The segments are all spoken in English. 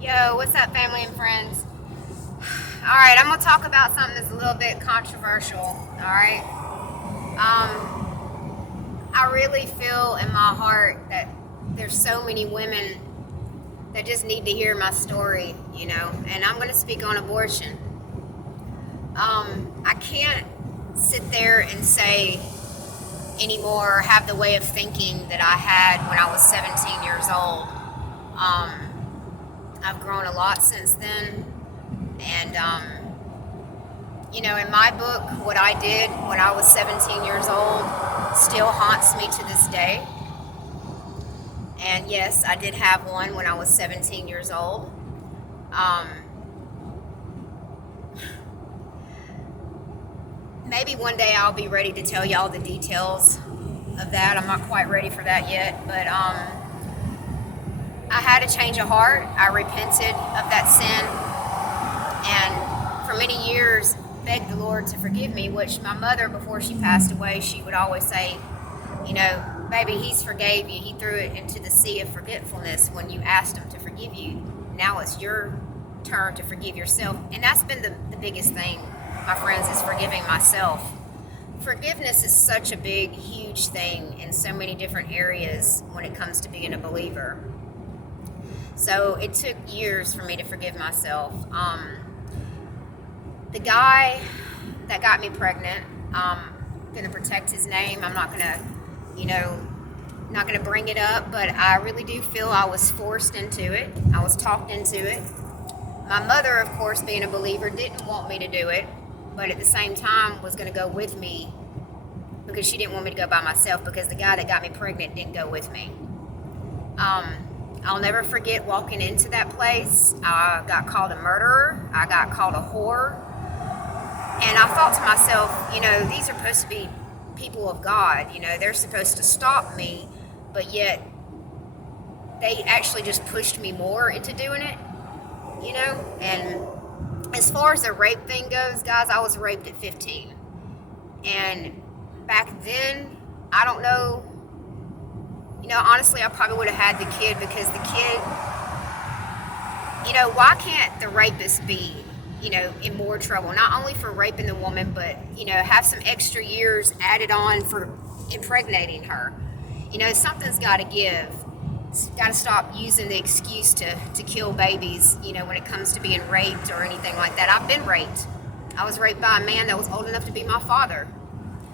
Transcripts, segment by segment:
Yo, what's up, family and friends? All right, I'm gonna talk about something that's a little bit controversial. All right, I really feel in my heart that there's so many women that just need to hear my story, and I'm gonna speak on abortion. I can't sit there and say anymore, or have the way of thinking that I had when I was 17 years old. I've grown a lot since then, and in my book, what I did when I was 17 years old still haunts me to this day. And yes, I did have one when I was 17 years old. Um, Maybe one day I'll be ready to tell y'all the details of that. I'm not quite ready for that yet, but I had a change of heart. I repented of that sin, and for many years begged the Lord to forgive me, which my mother, before she passed away, she would always say, baby, He's forgave you. He threw it into the sea of forgetfulness when you asked Him to forgive you. Now it's your turn to forgive yourself. And that's been the biggest thing, my friends, is forgiving myself. Forgiveness is such a big, huge thing in so many different areas when it comes to being a believer. So it took years for me to forgive myself. The guy that got me pregnant, I'm going to protect his name. I'm not going to, not going to bring it up, but I really do feel I was forced into it. I was talked into it. My mother, of course, being a believer, didn't want me to do it, but at the same time was going to go with me because she didn't want me to go by myself, because the guy that got me pregnant didn't go with me. I'll never forget walking into that place. I got called a murderer. I got called a whore. And I thought to myself, these are supposed to be people of God. They're supposed to stop me, but yet they actually just pushed me more into doing it, And as far as the rape thing goes, guys, I was raped at 15. And back then, I don't know, honestly, I probably would have had the kid, because the kid, why can't the rapist be, in more trouble? Not only for raping the woman, but, have some extra years added on for impregnating her. Something's got to give. It's got to stop using the excuse to kill babies, when it comes to being raped or anything like that. I've been raped. I was raped by a man that was old enough to be my father.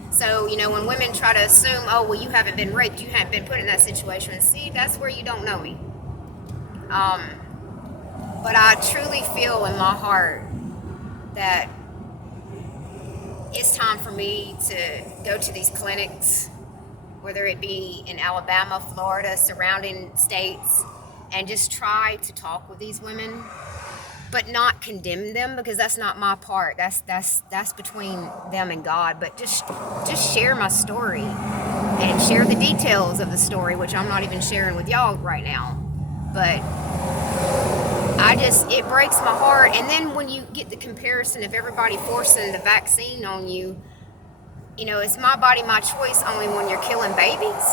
So, when women try to assume, oh, well, you haven't been raped, you haven't been put in that situation, see, that's where you don't know me. But I truly feel in my heart that it's time for me to go to these clinics, whether it be in Alabama, Florida, surrounding states, and just try to talk with these women, but not condemn them, because that's not my part. That's between them and God. But just share my story and share the details of the story, which I'm not even sharing with y'all right now. But it breaks my heart. And then when you get the comparison of everybody forcing the vaccine on you, it's my body, my choice only when you're killing babies,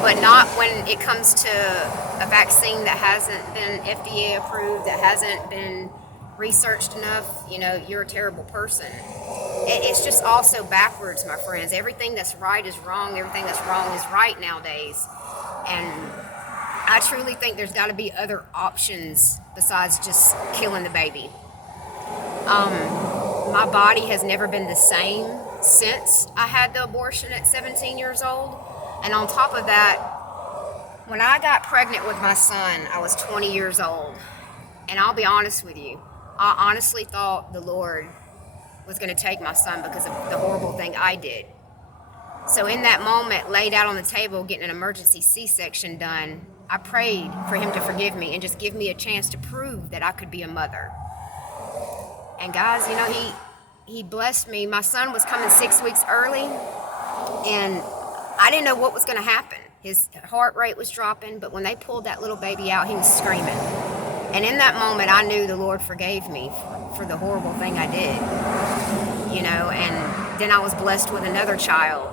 but not when it comes to a vaccine that hasn't been FDA approved, that hasn't been researched enough. You're a terrible person. It's just all so backwards, my friends. Everything that's right is wrong. Everything that's wrong is right nowadays. And I truly think there's got to be other options besides just killing the baby. My body has never been the same since I had the abortion at 17 years old. And on top of that, when I got pregnant with my son, I was 20 years old. And I'll be honest with you, I honestly thought the Lord was going to take my son because of the horrible thing I did. So in that moment, laid out on the table, getting an emergency C-section done, I prayed for Him to forgive me and just give me a chance to prove that I could be a mother. And guys, he blessed me. My son was coming 6 weeks early, and I didn't know what was going to happen. His heart rate was dropping, but when they pulled that little baby out, he was screaming. And in that moment, I knew the Lord forgave me for the horrible thing I did, and then I was blessed with another child.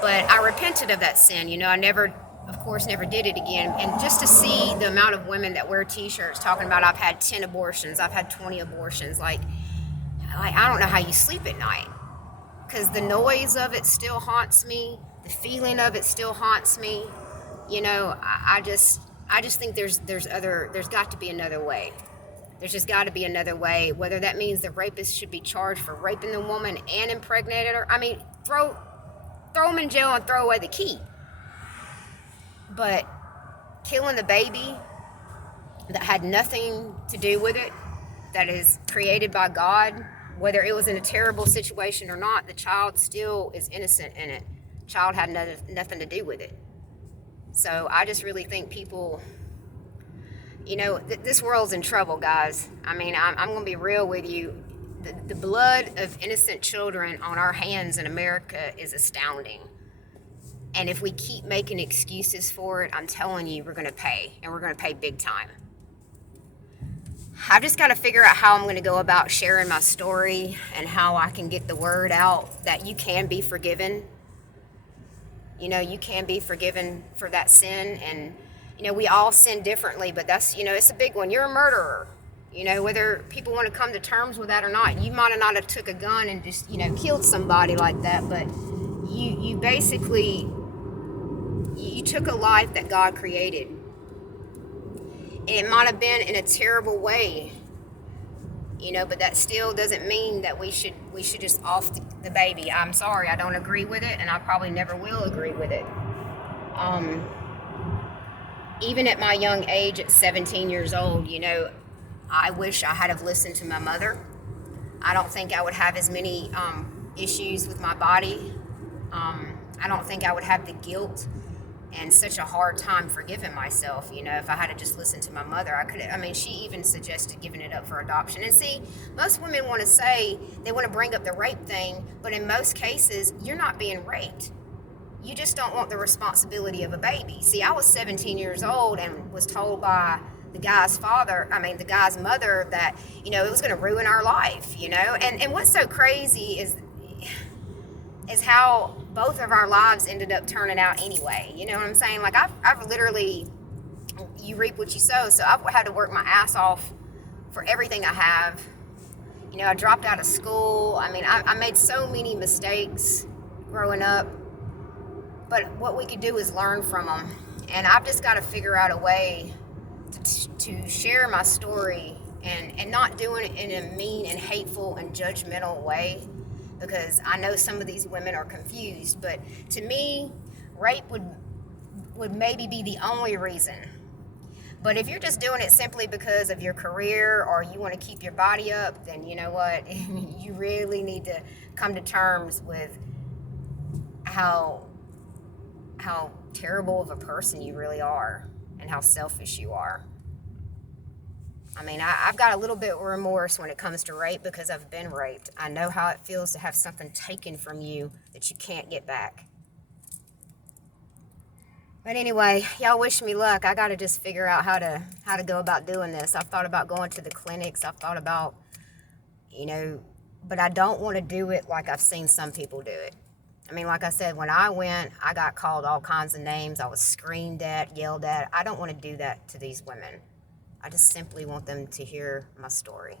But I repented of that sin. I never of course, never did it again. And just to see the amount of women that wear T-shirts talking about I've had 10 abortions, I've had 20 abortions, like I don't know how you sleep at night, because the noise of it still haunts me. The feeling of it still haunts me. I just think there's got to be another way. There's just got to be another way. Whether that means the rapist should be charged for raping the woman and impregnated her. I mean, throw them in jail and throw away the key. But killing the baby that had nothing to do with it, that is created by God, whether it was in a terrible situation or not, the child still is innocent in it. The child had nothing to do with it. So I just really think people, this world's in trouble, guys. I mean, I'm going to be real with you. The blood of innocent children on our hands in America is astounding. And if we keep making excuses for it, I'm telling you, we're going to pay, and we're going to pay big time. I've just got to figure out how I'm going to go about sharing my story and how I can get the word out that you can be forgiven. You can be forgiven for that sin. And, we all sin differently, but that's, it's a big one. You're a murderer. Whether people want to come to terms with that or not, you might not have took a gun and just, killed somebody like that, but you basically, you took a life that God created. It might have been in a terrible way, but that still doesn't mean that we should just off the baby. I'm sorry, I don't agree with it, and I probably never will agree with it. Even at my young age, at 17 years old, I wish I had have listened to my mother. I don't think I would have as many issues with my body. I don't think I would have the guilt and such a hard time forgiving myself, if I had to just listen to my mother. She even suggested giving it up for adoption. And see, most women want to say, they want to bring up the rape thing, but in most cases, you're not being raped. You just don't want the responsibility of a baby. See, I was 17 years old and was told by the guy's mother that, it was going to ruin our life, And what's so crazy is how both of our lives ended up turning out anyway. You know what I'm saying? Like, I've literally, you reap what you sow. So I've had to work my ass off for everything I have. I dropped out of school. I made so many mistakes growing up. But what we could do is learn from them. And I've just got to figure out a way to share my story and not doing it in a mean and hateful and judgmental way, because I know some of these women are confused. But to me, rape would maybe be the only reason. But if you're just doing it simply because of your career or you want to keep your body up, then you know what? You really need to come to terms with how terrible of a person you really are and how selfish you are. I've got a little bit of remorse when it comes to rape because I've been raped. I know how it feels to have something taken from you that you can't get back. But anyway, y'all wish me luck. I got to just figure out how to go about doing this. I've thought about going to the clinics. I've thought about, but I don't want to do it like I've seen some people do it. Like I said, when I went, I got called all kinds of names. I was screamed at, yelled at. I don't want to do that to these women. I just simply want them to hear my story.